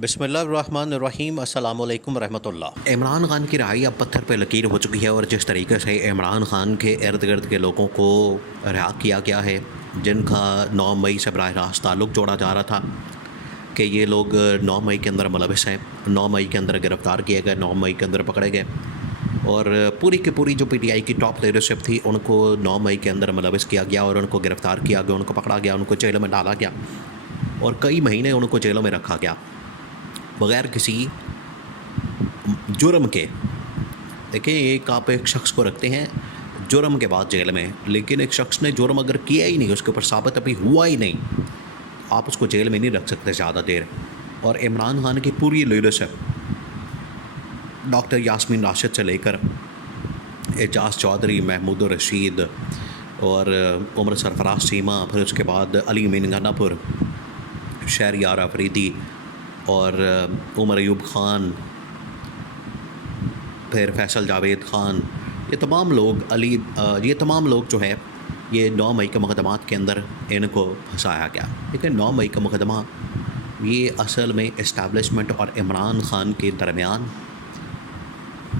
बिस्मिल्लाहिर्रहमानिर्रहीम अस्सलाम वालेकुम रहमतुल्लाह। इमरान खान की रिहाई अब पत्थर पे लकीर हो चुकी है और जिस तरीके से इमरान खान के इर्द गिर्द के लोगों को रिहा किया गया है, जिनका 9 मई से बराह रास्त ताल्लुक़ जोड़ा जा रहा था कि ये लोग 9 मई के अंदर मुलविस हैं, 9 मई के अंदर गिरफ़्तार किए गए, 9 मई के अंदर पकड़े गए और पूरी की पूरी जो पीटीआई की टॉप लीडरशिप थी उनको 9 मई के अंदर मुलविस किया गया और उनको गिरफ़्तार किया गया, उनको पकड़ा गया, उनको जेलों में डाला गया और कई महीने उनको जेलों में रखा गया बग़ैर किसी जुर्म के। देखिए, एक आप एक शख्स को रखते हैं जुर्म के बाद जेल में, लेकिन एक शख्स ने जुर्म अगर किया ही नहीं, उसके ऊपर साबित अभी हुआ ही नहीं, आप उसको जेल में नहीं रख सकते ज़्यादा देर। और इमरान खान की पूरी लीडरशिप, डॉक्टर यास्मीन राशिद से लेकर एजाज चौधरी, महमूद रशीद और उमर सरफराज सीमा, फिर उसके बाद अली मीन गन्नापुर, शहरयार अफरीदी और उमर अयूब ख़ान, फिर फैसल जावेद ख़ान, ये तमाम लोग जो है ये 9 मई के मुकदमात के अंदर इनको फंसाया गया। लेकिन 9 मई का मुकदमा ये असल में इस्टेब्लिशमेंट और इमरान ख़ान के दरमियान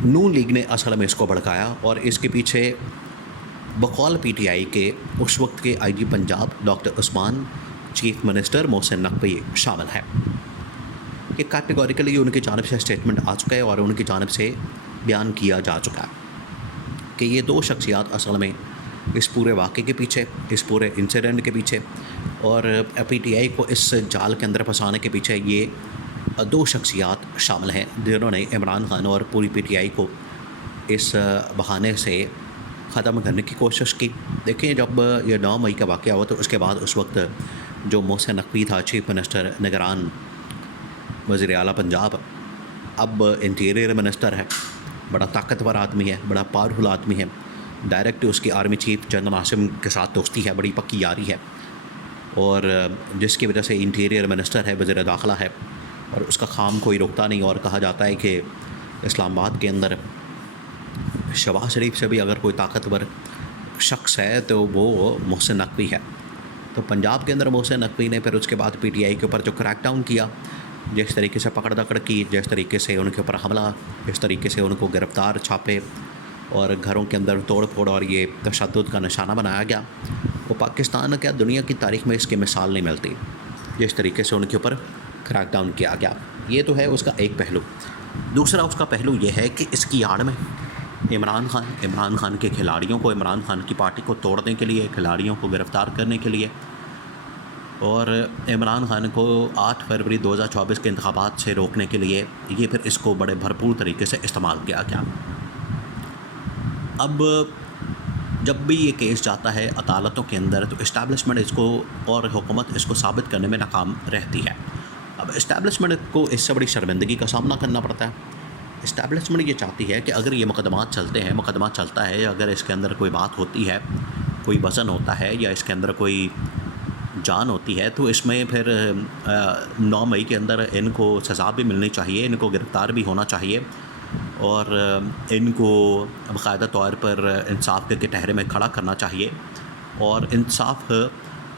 नून लीग ने असल में इसको भड़काया और इसके पीछे बकौल पीटीआई के उस वक्त के IG Punjab doctor Usman, chief minister Mohsin Naqvi शामिल है। ये कैटेगोरिकली उनकी जानिब से स्टेटमेंट आ चुका है और उनकी जानिब से बयान किया जा चुका है कि ये दो शख्सियात असल में इस पूरे वाक़े के पीछे, इस पूरे इंसिडेंट के पीछे और पीटीआई को इस जाल के अंदर फंसाने के पीछे ये दो शख्सियात शामिल हैं, जिन्होंने इमरान खान और पूरी पीटीआई को इस बहाने से ख़त्म करने की कोशिश की। देखिए, जब ये 9 मई का वाक़या हुआ तो उसके बाद उस वक्त जो मोहसिन नकवी था, चीफ मिनिस्टर, निगरान वज़ीर आला पंजाब, अब इंटीरियर मिनिस्टर है, बड़ा ताकतवर आदमी है, बड़ा पावरफुल आदमी है, डायरेक्ट उसकी आर्मी चीफ जनरल आसिम के साथ दोस्ती है, बड़ी पक्की यारी है और जिसकी वजह से इंटीरियर मिनिस्टर है, वज़ीर दाखिला है और उसका काम कोई रोकता नहीं। और कहा जाता है कि इस्लामाबाद के अंदर शहबाज शरीफ से भी अगर कोई ताकतवर शख्स है तो वो मोहसिन नकवी है। तो पंजाब के अंदर मोहसिन नकवी ने फिर उसके बाद पीटीआई के ऊपर जो क्रैकडाउन किया, जिस तरीके से पकड़ दकड़ की, जिस तरीके से उनके ऊपर हमला, जिस तरीके से उनको गिरफ़्तार, छापे और घरों के अंदर तोड़ फोड़ और ये तशद्दुद का निशाना बनाया गया, वो पाकिस्तान क्या दुनिया की तारीख़ में इसकी मिसाल नहीं मिलती, जिस तरीके से उनके ऊपर क्रैकडाउन किया गया। ये तो है उसका एक पहलू। दूसरा उसका पहलू ये है कि इसकी आड़ में इमरान खान के खिलाड़ियों को, इमरान खान की पार्टी को तोड़ने के लिए, खिलाड़ियों को गिरफ़्तार करने के लिए और इमरान खान को 8 फरवरी 2024 के इंतखाबात से रोकने के लिए ये फिर इसको बड़े भरपूर तरीके से इस्तेमाल किया गया। अब जब भी ये केस जाता है अदालतों के अंदर तो इस्टेब्लिशमेंट इसको और हुकूमत इसको साबित करने में नाकाम रहती है। अब इस्टेब्लिशमेंट को इससे बड़ी शर्मिंदगी का सामना करना पड़ता है। इस्टेब्लिशमेंट ये चाहती है कि अगर ये मुकदमा चलता है, अगर इसके अंदर कोई बात होती है, कोई वज़न होता है या इसके अंदर कोई जान होती है, तो इसमें फिर 9 मई के अंदर इनको सज़ा भी मिलनी चाहिए, इनको गिरफ़्तार भी होना चाहिए और इनको बाकायदा तौर पर इंसाफ के कटहरे में खड़ा करना चाहिए और इंसाफ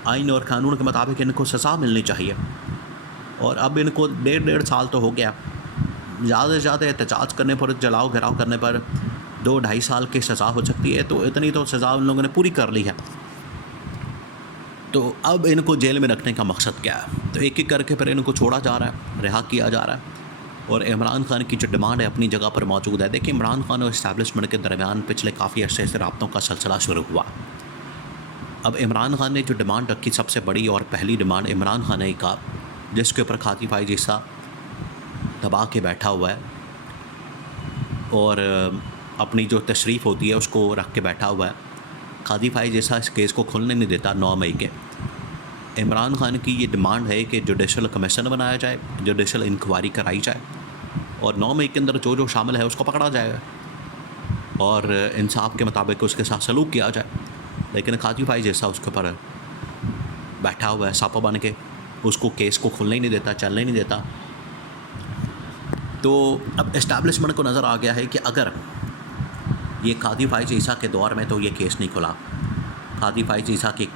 आइन और कानून के मुताबिक इनको सज़ा मिलनी चाहिए। और अब इनको 1.5 साल तो हो गया, ज़्यादा से ज़्यादा एहतजाज करने पर, जलाओ घिराव करने पर 2-2.5 साल की सज़ा हो सकती है, तो इतनी तो सज़ा उन लोगों ने पूरी कर ली है। तो अब इनको जेल में रखने का मकसद क्या है? तो एक एक करके फिर इनको छोड़ा जा रहा है, रिहा किया जा रहा है और इमरान खान की जो डिमांड है अपनी जगह पर मौजूद है। देखिए, इमरान खान और इस्टेब्लिशमेंट के दरमियान पिछले काफ़ी अर्से से राब्तों का सिलसिला शुरू हुआ। अब इमरान खान ने जो डिमांड रखी, सबसे बड़ी और पहली डिमांड इमरान खान ने का, जिसके ऊपर खादी फाइज ईसा दबा के बैठा हुआ है और अपनी जो तशरीफ़ होती है उसको रख के बैठा हुआ है। खादी फाइज जैसा इस केस को खुलने नहीं देता 9 मई के। इमरान खान की ये डिमांड है कि जुडिशल कमीशन बनाया जाए, जुडिशल इंक्वायरी कराई जाए और 9 मई के अंदर जो जो शामिल है उसको पकड़ा जाएगा और इंसाफ के मुताबिक उसके साथ सलूक किया जाए। लेकिन खादी फाइज जैसा उसके ऊपर बैठा हुआ है सापा बन के, उसको केस को खुलने ही नहीं देता, चलने नहीं देता। तो अब इस्टेब्लिशमेंट को नज़र आ गया है कि अगर ये खादी फाइज ईसा के दौर में तो ये केस नहीं खुला, खादी फाइज ईसा के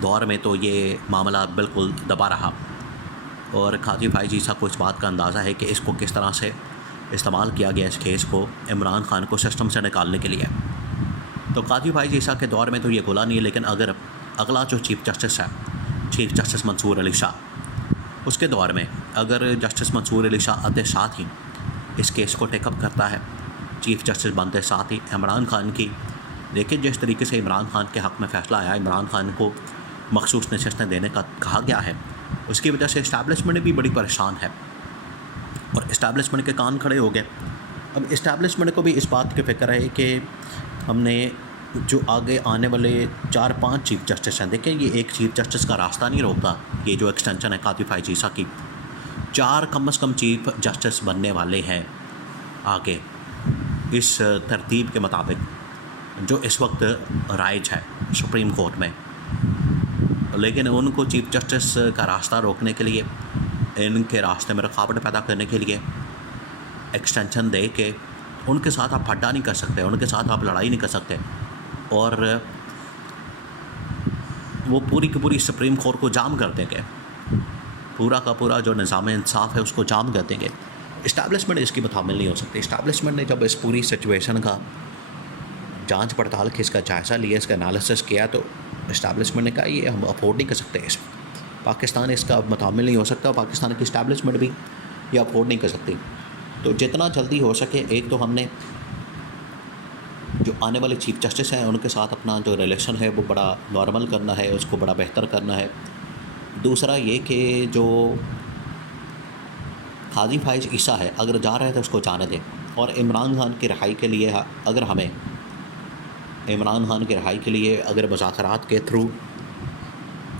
दौर में तो ये मामला बिल्कुल दबा रहा और काजी फाइज ईसा को इस बात का अंदाज़ा है कि इसको किस तरह से इस्तेमाल किया गया इस केस को इमरान खान को सिस्टम से निकालने के लिए। तो काजी फाइज ईसा के दौर में तो ये खुला नहीं है, लेकिन अगर अगला जो चीफ़ जस्टिस है, चीफ़ जस्टिस मंसूर अली शाह, उसके दौर में अगर जस्टिस मंसूर अली शाह आते साथ ही इस केस को टेकअप करता है, चीफ़ जस्टिस बनते साथ ही इमरान खान की, देखिए जिस तरीके से इमरान खान के हक़ में फ़ैसला आया, इमरान खान को मखसूस नशस्तें देने का कहा गया है, उसकी वजह से इस्टेब्लिशमेंट भी बड़ी परेशान है और इस्टेब्लिशमेंट के कान खड़े हो गए। अब इस्टेब्लिशमेंट को भी इस बात की फ़िक्र है कि हमने जो आगे आने वाले 4-5 चीफ़ जस्टिस हैं, देखिए ये एक चीफ़ जस्टिस का रास्ता नहीं रोकता, ये जो एक्सटेंशन है काजी फाइज ईसा की, 4 कम से कम चीफ़ जस्टिस बनने वाले हैं आगे इस तरतीब के मुताबिक जो इस वक्त राइज है सुप्रीम कोर्ट में। लेकिन उनको चीफ़ जस्टिस का रास्ता रोकने के लिए, इनके रास्ते में रुकावट पैदा करने के लिए एक्सटेंशन दे के उनके साथ आप फड्डा नहीं कर सकते, उनके साथ आप लड़ाई नहीं कर सकते और वो पूरी की पूरी सुप्रीम कोर्ट को जाम कर देंगे, पूरा का पूरा जो निज़ाम इंसाफ है उसको जाम कर देंगे। इस्टेब्लिशमेंट इसकी मुताबिल नहीं हो सकती। इस्टेब्लिशमेंट ने जब इस पूरी सिचुएशन का जांच पड़ताल की, इसका जायज़ा लिया, इसका एनालिसिस किया, तो इस्टेब्लिशमेंट ने कहा ये हम अफोर्ड नहीं कर सकते, इस पाकिस्तान इसका मुताबिल नहीं हो सकता, पाकिस्तान की इस्टेब्लिशमेंट भी ये अफोर्ड नहीं कर सकती। तो जितना जल्दी हो सके, एक तो हमने जो आने वाले चीफ़ जस्टिस हैं उनके साथ अपना जो रिलेशन है वो बड़ा नॉर्मल करना है, उसको बड़ा बेहतर करना है। दूसरा ये कि जो काजी फाइज ईसा है अगर जा रहा है तो उसको जाने दें, और इमरान खान की रिहाई के लिए अगर हमें इमरान खान की रिहाई के लिए अगर मुज़ाकरात के थ्रू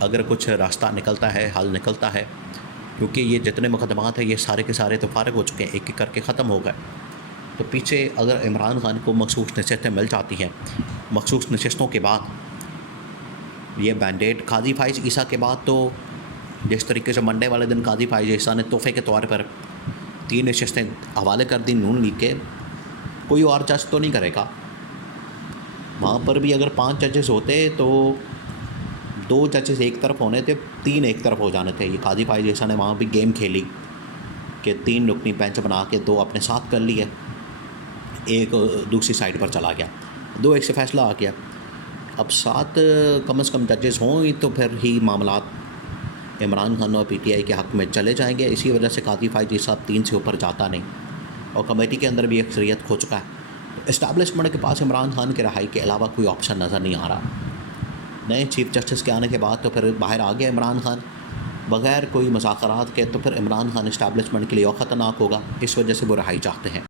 अगर कुछ रास्ता निकलता है, हल निकलता है, क्योंकि ये जितने मुकदमात हैं ये सारे के सारे तो फारिग हो चुके हैं, एक एक करके ख़त्म हो गए। तो पीछे अगर इमरान खान को मखसूस नशस्तें मिल जाती हैं, मखसूस नशस्तों के बाद ये मैंडेट काजी फाइज ईसा के बाद, तो जिस तरीके से मंडे वाले दिन काजी फाइज ईसा ने तोहफे के तौर पर 3 नशस्तें हवाले कर दी नून लीग के, कोई और जज तो नहीं करेगा। वहाँ पर भी अगर 5 जजेस होते तो 2 जजेस एक तरफ होने थे, 3 एक तरफ हो जाने थे। ये काजी फाइज ईसा ने वहाँ भी गेम खेली कि 3 रुकनी बेंच बना के 2 अपने साथ कर लिए, एक दूसरी साइड पर चला गया, 2-1 से फैसला आ गया। अब 7 कम से कम जजेस हों तो फिर ही मामलात इमरान खान और पीटीआई के हक़ में चले जाएंगे। इसी वजह से काजी फाइज ईसा 3 से ऊपर जाता नहीं, और कमेटी के अंदर भी अक्सरियत खो चुका है। इस्टेब्लिशमेंट के पास इमरान खान के रिहाई के अलावा कोई ऑप्शन नज़र नहीं आ रहा। नए चीफ़ जस्टिस के आने के बाद तो फिर बाहर आ गया इमरान खान बग़ैर कोई मुज़ाकरात के, तो फिर इमरान खान इस्टेब्लिशमेंट के लिए और ख़तरनाक होगा। इस वजह से वो रिहाई चाहते हैं।